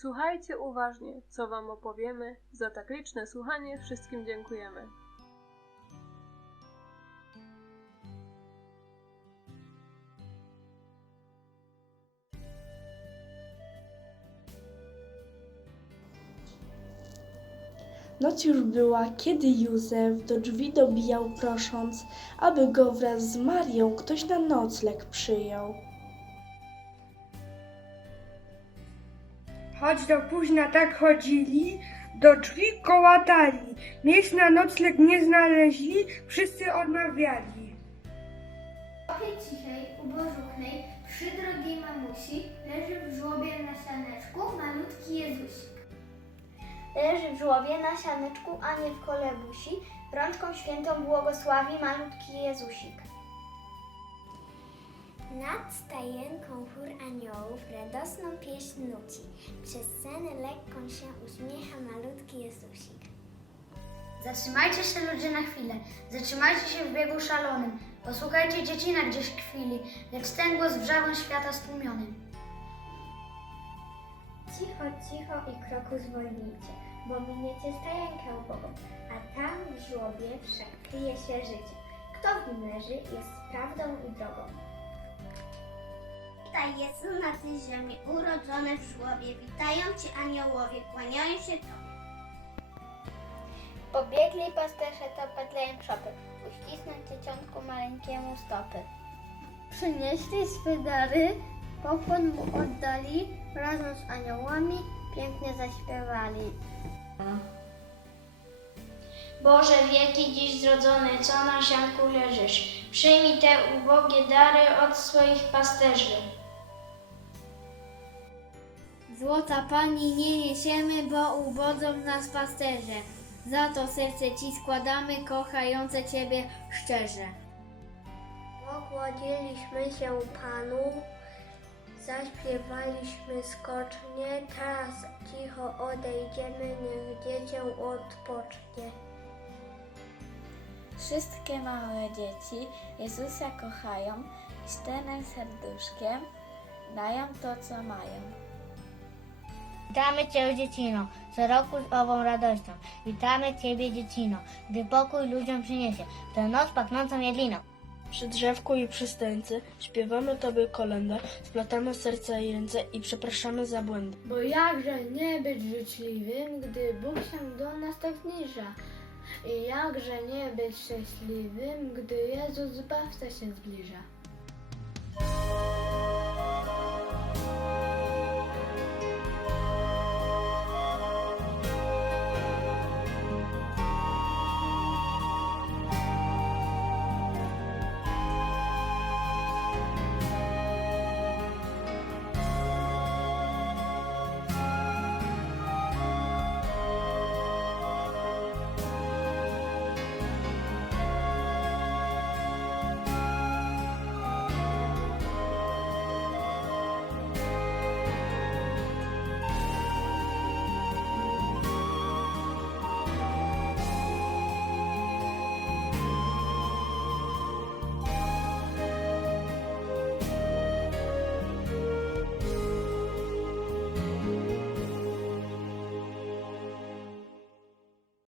Słuchajcie uważnie, co wam opowiemy. Za tak liczne słuchanie wszystkim dziękujemy. Noc już była, kiedy Józef do drzwi dobijał, prosząc, aby go wraz z Marią ktoś na nocleg przyjął. Choć do późna tak chodzili, do drzwi kołatali. Miejsc na nocleg nie znaleźli, wszyscy odmawiali. Opie cichej, ubożuchnej, przy drogiej mamusi, leży w żłobie na sianeczku malutki Jezusik. Leży w żłobie na sianeczku, a nie w kolebusi, rączką świętą błogosławi malutki Jezusik. Nad stajenką chór aniołów radosną pieśń nuci, przez scenę lekką się uśmiecha malutki Jezusik. Zatrzymajcie się ludzie na chwilę, zatrzymajcie się w biegu szalonym, posłuchajcie dziecina gdzieś kwili, lecz ten głos wrzawą świata stłumiony. Cicho, cicho i kroku zwolnijcie, bo miniecie stajenkę ubogą, a tam w żłobie wszak kryje się życie. Kto w nim leży, jest prawdą i drogą. Jezu na tej ziemi, urodzony w żłobie. Witają Cię aniołowie, kłaniają się Tobie. Pobiegli pasterze to petlejem krzopy, uścisnąć dzieciątku maleńkiemu stopy. Przynieśli swe dary, pokłon mu oddali, razem z aniołami pięknie zaśpiewali. Boże wielki dziś zrodzony, co na sianku leżysz, przyjmij te ubogie dary od swoich pasterzy. Złota Pani nie niesiemy, bo ubodzą nas pasterze. Za to serce Ci składamy, kochające Ciebie szczerze. Pokłoniliśmy się Panu, zaśpiewaliśmy skocznie, teraz cicho odejdziemy, niech dziecię odpocznie. Wszystkie małe dzieci Jezusa kochają i szczerym serduszkiem dają to, co mają. Witamy Cię, dziecino, co roku z ową radością. Witamy Ciebie, dziecino, gdy pokój ludziom przyniesie, tę noc pachnącą jedliną. Przy drzewku i przy stońcy śpiewamy Tobie kolędę, splatamy serca i ręce i przepraszamy za błędy. Bo jakże nie być życzliwym, gdy Bóg się do nas tak zniża? I jakże nie być szczęśliwym, gdy Jezus Zbawca się zbliża?